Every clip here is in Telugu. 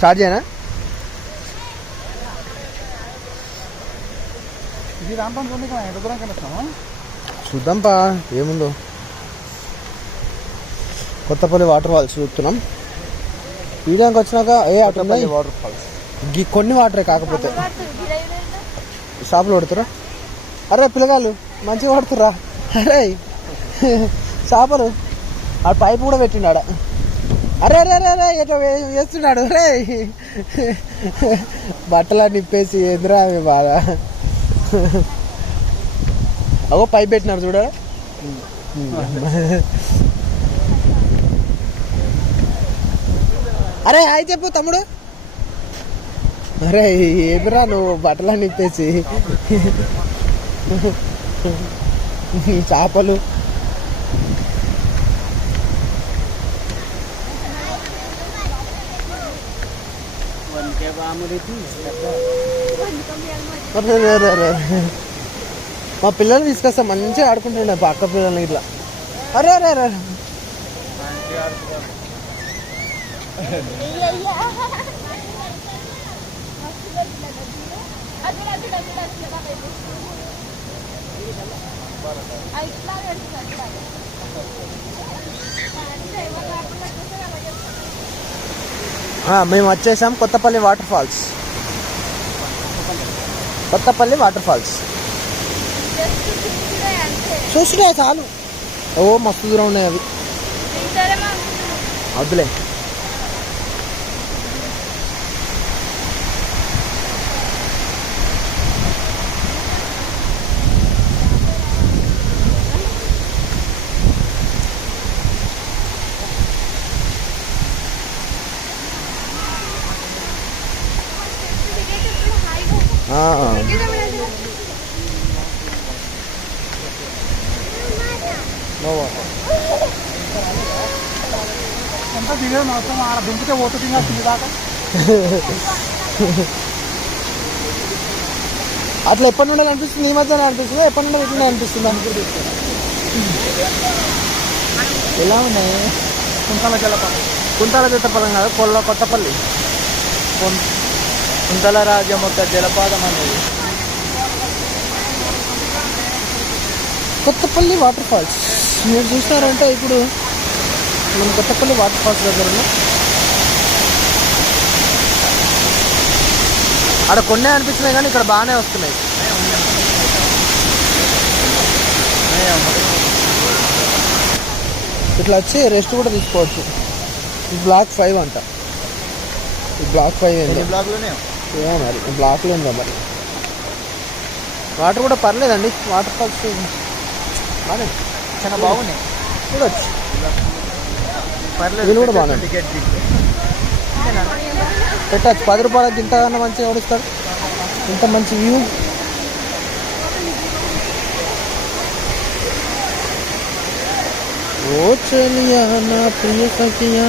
స్టార్ట్ చేయనా? చూద్దాంపా ఏముందో. కొత్తపల్లి వాటర్ ఫాల్స్ చూస్తున్నాం. వీడియోకి వచ్చినాక అటు వాటర్ ఫాల్స్ కొన్ని వాటరే కాకపోతే షాపులో పడుతురా. అరే పిల్లగాళ్ళు మంచిగా పడుతురా. అరే చేపలు ఆ పైపు కూడా పెట్టినాడ. అరే అరే అరే అరే ఎట్లా వేస్తున్నాడు. అరే బట్టలా నిప్పేసి ఎదురా బాధ. అవో పైప్ పెట్టినారు చూడ. అరే హాయ్ చెప్పు తమ్ముడు. అరే ఏమిరా నువ్వు బట్టలా నిప్పేసి. చేపలు మా పిల్లలు తీసుకొస్తా మంచిగా ఆడుకుంటుండే పక్క పిల్లల్ని ఇట్లా. అరే అరే అరే మేము వచ్చేసాం Kothapalli waterfalls. Kothapalli waterfalls చూసినా చాలు. ఓ మస్తు దూరం ఉన్నాయి అవి. వద్దులే. ఎంత దిగే మొత్తం ఆడ దుంపితే పోతుంది దాకా. అట్లా ఎప్పటి నుండి అనిపిస్తుంది? ఈ మధ్యనే అనిపిస్తుందా? ఎప్పటి నుండి ఇట్లనే అనిపిస్తుంది? ఎలా ఉన్నాయి? కుంతల జలపాతం కాదు, కొత్తపల్లి కుంతల రాజ్యం యొక్క జలపాతం అనేది కొత్తపల్లి వాటర్ ఫాల్స్. మీరు చూసినారంటే ఇప్పుడు మనం కొత్తపల్లి వాటర్ ఫాల్స్ దగ్గర ఉన్నాం. అక్కడ కొన్ని అనిపించినాయి కానీ ఇక్కడ బాగానే వస్తున్నాయి. ఇట్లా వచ్చి రెస్ట్ కూడా తీసుకోవచ్చు. బ్లాక్ 5 అంట. బ్లాక్ 5 ఏంటి? మరి బ్లాక్లో ఉందా మరి. వాటర్ కూడా పర్లేదండి. వాటర్ ఫాల్స్ బాగానే చాలా బాగున్నాయి. చూడొచ్చు. వీళ్ళు కూడా బాగున్నాయి. పెట్టచ్చు 10 రూపాయలకి ఇంతకన్నా మంచిగా ఓడిస్తాడు. ఇంత మంచి వ్యూ. ఓ చలియా నా ప్రియ సఖియా.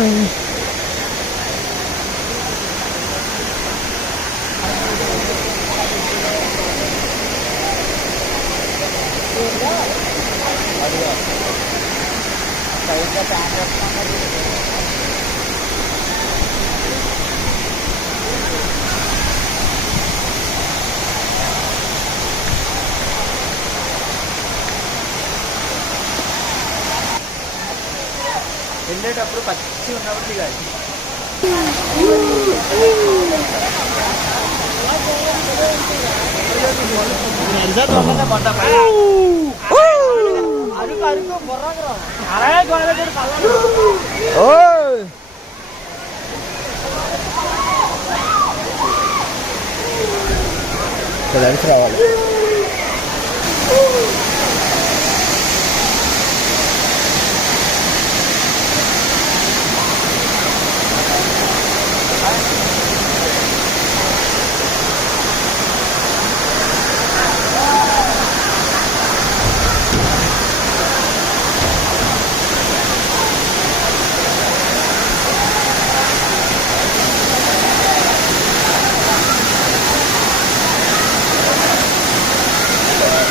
వెళ్ళేటప్పుడు పచ్చి ఉన్నప్పుడు దిగాలి. రావాలి.